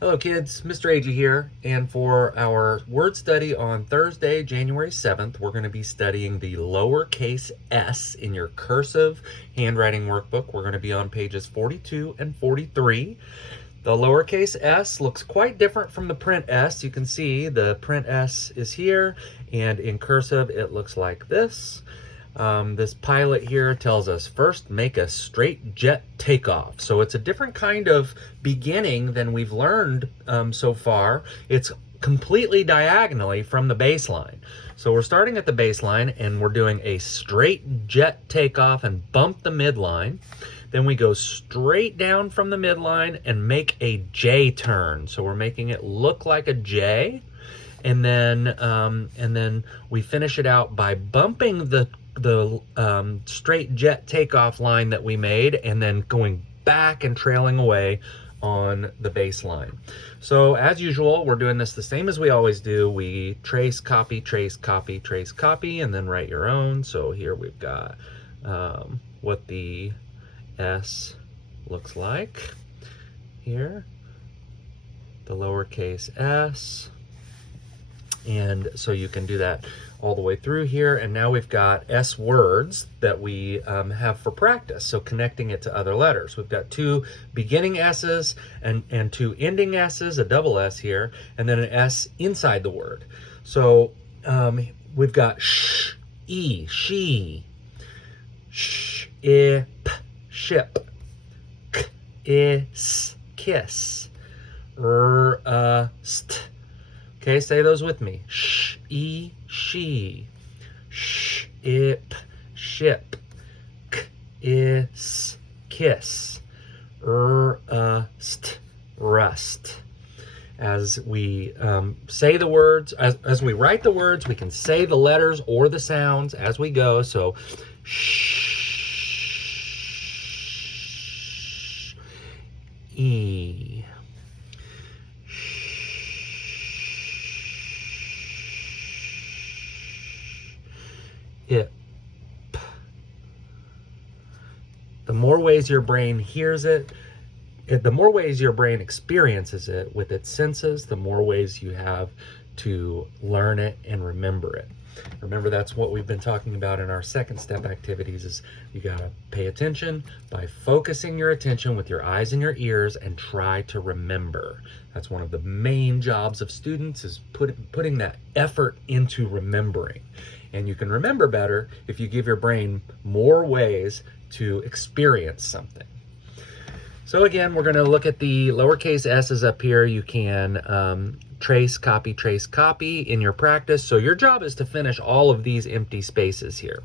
Hello kids, Mr. Agee here, and for our word study on Thursday, January 7th, we're going to be studying the lowercase s in your cursive handwriting workbook. We're going to be on pages 42 and 43. The lowercase s looks quite different from the print s. You can see the print s is here, and in cursive it looks like this. This pilot here tells us first make a straight jet takeoff. So it's a different kind of beginning than we've learned so far. It's completely diagonally from the baseline. So we're starting at the baseline and we're doing a straight jet takeoff and bump the midline. Then we go straight down from the midline and make a J turn. So we're making it look like a J. And then we finish it out by bumping the straight jet takeoff line that we made and then going back and trailing away on the baseline. So as usual, we're doing this the same as we always do. We trace, copy, trace, copy, trace, copy, and then write your own. So here we've got what the S looks like here, the lowercase s. And so you can do that all the way through here. And now we've got S words that we have for practice. So connecting it to other letters. We've got two beginning S's and two ending S's, a double S here, and then an S inside the word. So we've got sh, e, she, sh, I, p, ship, k, is, kiss, st. Okay, say those with me. Sh, e, she, sh, ip, ship, k, is, kiss, st, rust. As we say the words, as we write the words, we can say the letters or the sounds as we go. So, sh, e, ip. The more ways your brain hears it, the more ways your brain experiences it with its senses, the more ways you have to learn it and remember it. Remember, that's what we've been talking about in our second step activities is you gotta pay attention by focusing your attention with your eyes and your ears and try to remember. That's one of the main jobs of students is putting that effort into remembering. And you can remember better if you give your brain more ways to experience something. So again, we're going to look at the lowercase s's up here. You can trace, copy in your practice. So your job is to finish all of these empty spaces here.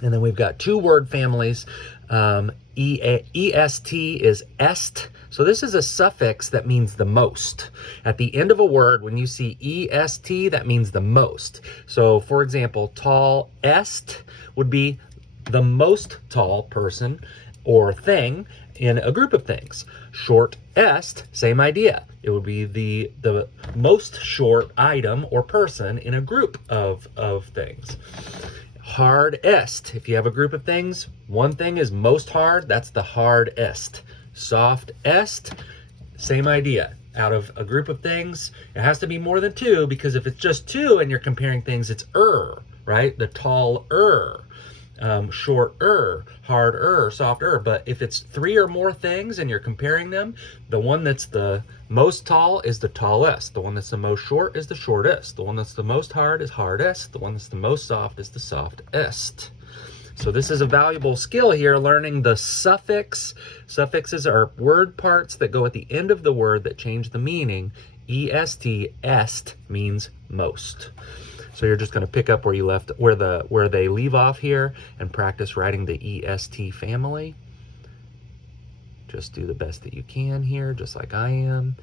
And then we've got two word families. EST is est. So this is a suffix that means the most. At the end of a word, when you see EST, that means the most. So for example, tall est would be the most tall person or thing in a group of things. Short est, same idea. It would be the most short item or person in a group of things. Hard est, if you have a group of things, one thing is most hard, that's the hard est. Soft est, same idea. Out of a group of things, it has to be more than two, because if it's just two and you're comparing things, it's right? The tall short hard soft But if it's three or more things and you're comparing them, the one that's the most tall is the tallest. The one that's the most short is the shortest. The one that's the most hard is hardest. The one that's the most soft is the softest. So this is a valuable skill here, learning the suffix. Suffixes are word parts that go at the end of the word that change the meaning. EST, est, means most. So you're just going to pick up where you left, where they leave off here, and practice writing the EST family. Just do the best that you can here, just like I am.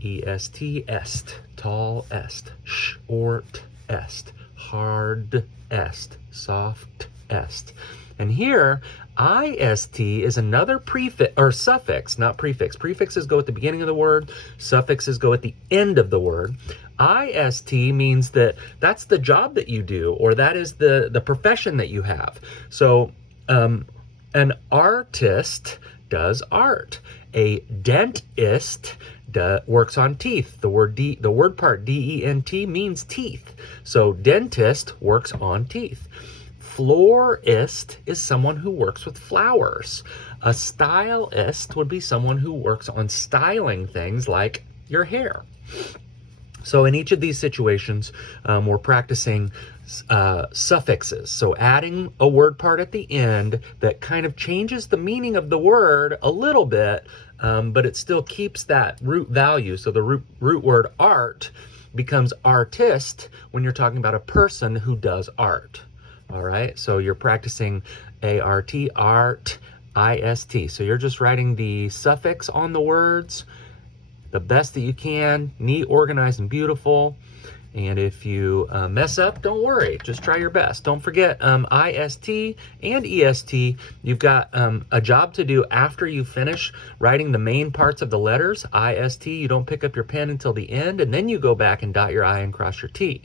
EST, est, tall est, short est, hard est, soft est. And here, IST is another prefix or suffix, not prefix. Prefixes go at the beginning of the word, suffixes go at the end of the word. IST means that that's the job that you do, or that is the profession that you have. So an artist does art. A dentist works on teeth. The word part D-E-N-T means teeth. So dentist works on teeth. Florist is someone who works with flowers. A stylist would be someone who works on styling things like your hair. So in each of these situations, we're practicing suffixes. So adding a word part at the end that kind of changes the meaning of the word a little bit, but it still keeps that root value. So the root word art becomes artist when you're talking about a person who does art. All right, so you're practicing A-R-T, art, I-S-T. So you're just writing the suffix on the words the best that you can, neat, organized, and beautiful. And if you mess up, don't worry, just try your best. Don't forget IST and EST. You've got a job to do after you finish writing the main parts of the letters. IST, you don't pick up your pen until the end, and then you go back and dot your I and cross your T.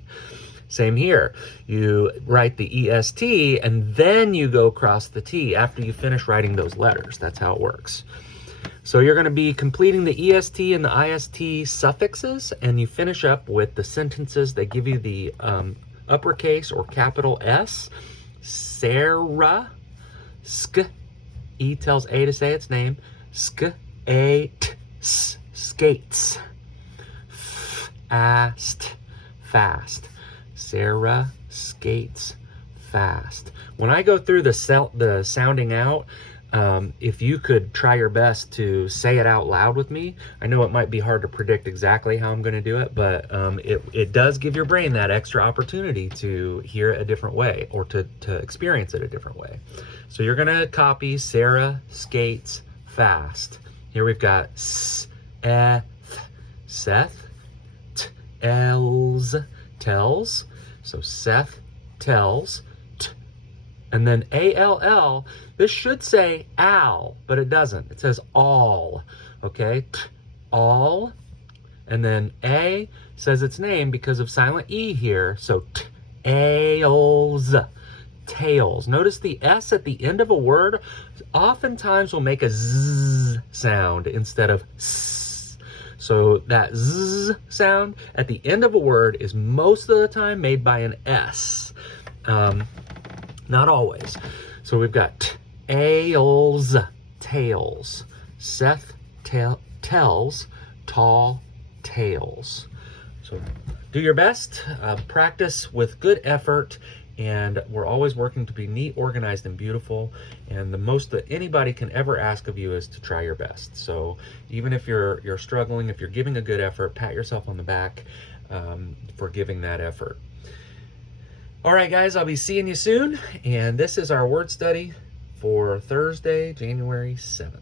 Same here. You write the EST, and then you go cross the T after you finish writing those letters. That's how it works. So you're going to be completing the EST and the IST suffixes, and you finish up with the sentences that give you the uppercase or capital S. Sarah, sk, E tells A to say its name, skates, fast. Sarah skates fast. When I go through the sounding out, if you could try your best to say it out loud with me. I know it might be hard to predict exactly how I'm going to do it, but it does give your brain that extra opportunity to hear it a different way or to experience it a different way. So you're going to copy Sarah skates fast. Here we've got Seth, tells. So Seth tells. And then A-L-L, this should say al, but it doesn't. It says all, okay? All. And then A says its name because of silent E here. So tails, tails. Notice the S at the end of a word oftentimes will make a Z sound instead of S. So that Z sound at the end of a word is most of the time made by an S. Not always. So we've got tails, tails. Seth tells, tall tales. So do your best, practice with good effort, and we're always working to be neat, organized, and beautiful. And the most that anybody can ever ask of you is to try your best. So even if you're struggling, if you're giving a good effort, pat yourself on the back for giving that effort. All right, guys, I'll be seeing you soon. And this is our word study for Thursday, January 7th.